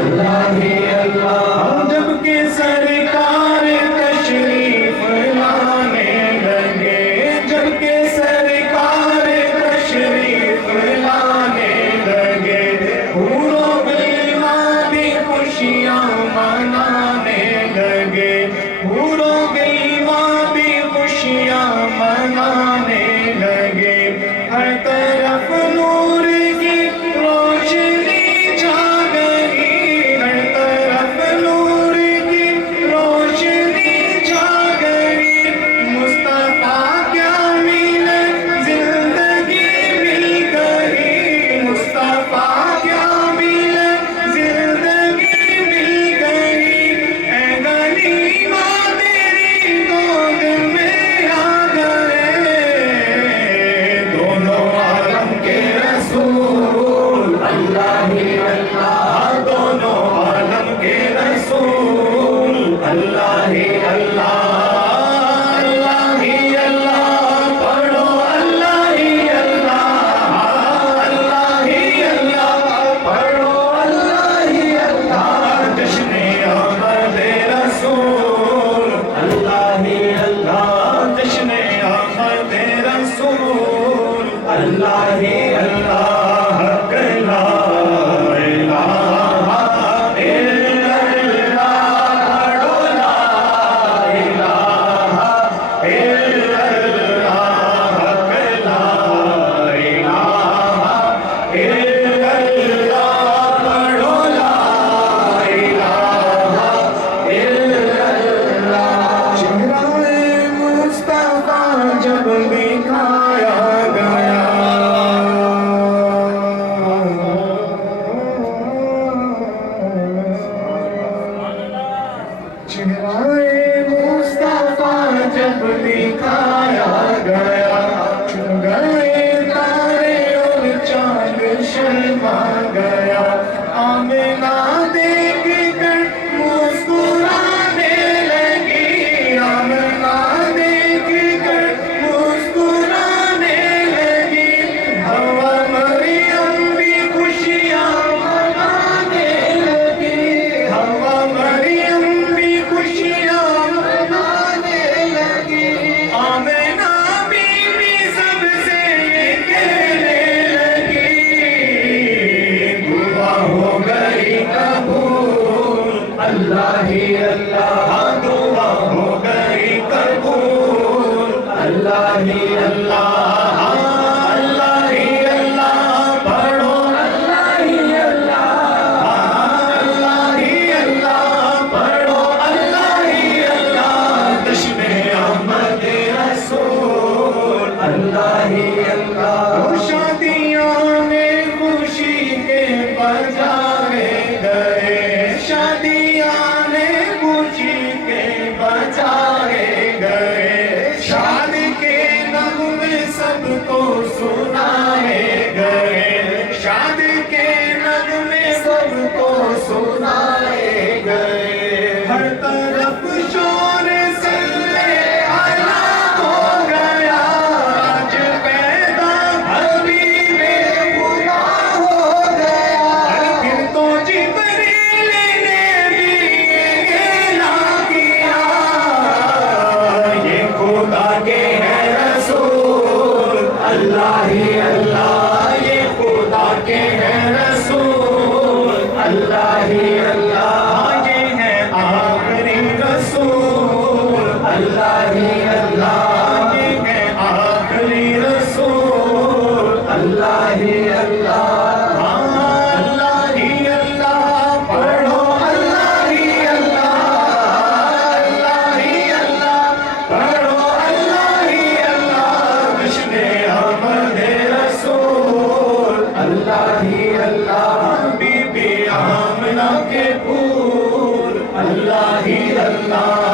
اللہ ہی اللہ، جب کہ سرکار تشریف لانے لگے، جب کہ سرکار تشریف لانے لگے، حور و غلمان بھی خوشیاں منانے لگے، حور و غلمان بھی خوشیاں منانے لگے، ہر طرف نور کی روشنی چھا گئی، ہر طرف نور کی روشنی چھا گئی، مصطفیٰ کیا ملے زندگی مل گئی، مصطفیٰ کیا ملے زندگی مل گئی، اے غنیمہ تیری گود میں آ گئے، دونوں عالم کے رسول اللہ ہی اللہ، دونوں عالم کے رسول اللہ ہی اللہ، اللہ ہی اللہ، پڑھو اللہ ہی اللہ، اللہ ہی اللہ، پڑھو اللہ ہی اللہ، جشن آمد رسول اللہ ہی اللہ، جشن آمد رسول اللہ ہی اللہ، حق لا الہ الا اللہ، پڑھو لا الہ الا اللہ، حق لا الہ الا اللہ، پڑھو لا الہ الا اللہ، چہرہ مصطفیٰ جب دکھایا گیا، چہرہ مصطفیٰ جب دکھایا گیا، چھن گئے تارے اور چاند شرما گیا، آمنہ دیکھ کر مسکرانے لگی، آمنہ دیکھ کر مسکرانے لگی، حوا مریم بھی خوشیاں منانے لگی، حوا مریم بھی خوشیاں منانے لگی، آمنہ بیوی سب سے یہ کہنے لگی، دعا ہو گئی قبول اللہ ہی اللہ، دعا ہو گئی قبول اللہ ہی اللہ، اللہ ہی اللہ، پڑھو اللہ ہی اللہ، اللہ ہی اللہ، پڑھو اللہ ہی اللہ، جشن آمد رسول اللہ ہی اللہ، شادیاں میں خوشی کے بجائے گئے، شادیاں میں خوشی کے بجائے گئے، شاد کے نغمے سب کو سنائے گئے، شاد کے نغمے سب کو سنائے گئے، ہر طرف شور صلی علیہ ہو گیا، آج پیدا حبیب خدا ہو گیا، پھر تو جبریل نے بھی اعلان کیا، یہ خدا کے ہیں رسول اللہ ہی اللہ، یہ خدا کے ہیں رسول اللہ ہی اللہ، یہ ہے آخری رسول اللہ ہی اللہ، یہ ہے آخری رسول اللہ ہی اللہ، اللہ ہی اللہ، پڑھو اللہ ہی اللہ، اللہ ہی اللہ، پڑھو اللہ ہی اللہ، جشن آمد رسول اللہ ہی اللہ، بی بی آمنہ کے پھول اللہ ہی اللہ،